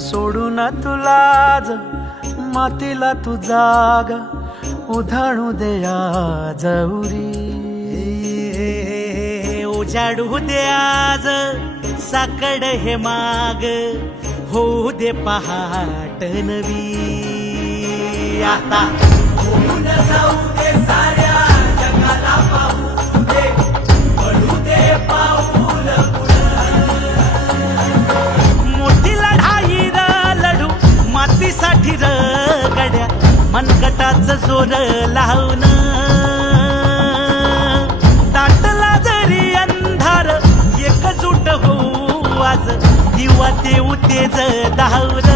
सोडून तुलाज मातीला तू जाग उधाणू दे आज उरी. उजाडू दे आज साकड हे माग होऊ दे पहाट नवी. आता होऊन जाऊ दे साऱ्या जगाला पाहू दे पडू दे पाऊल मोठी लढाई र लढू मातीसाठी र गड्या मनगटाच जोर लावून. दाटला जरी अंधार एकजूट होऊ आज दिवा देऊ तेज धावर.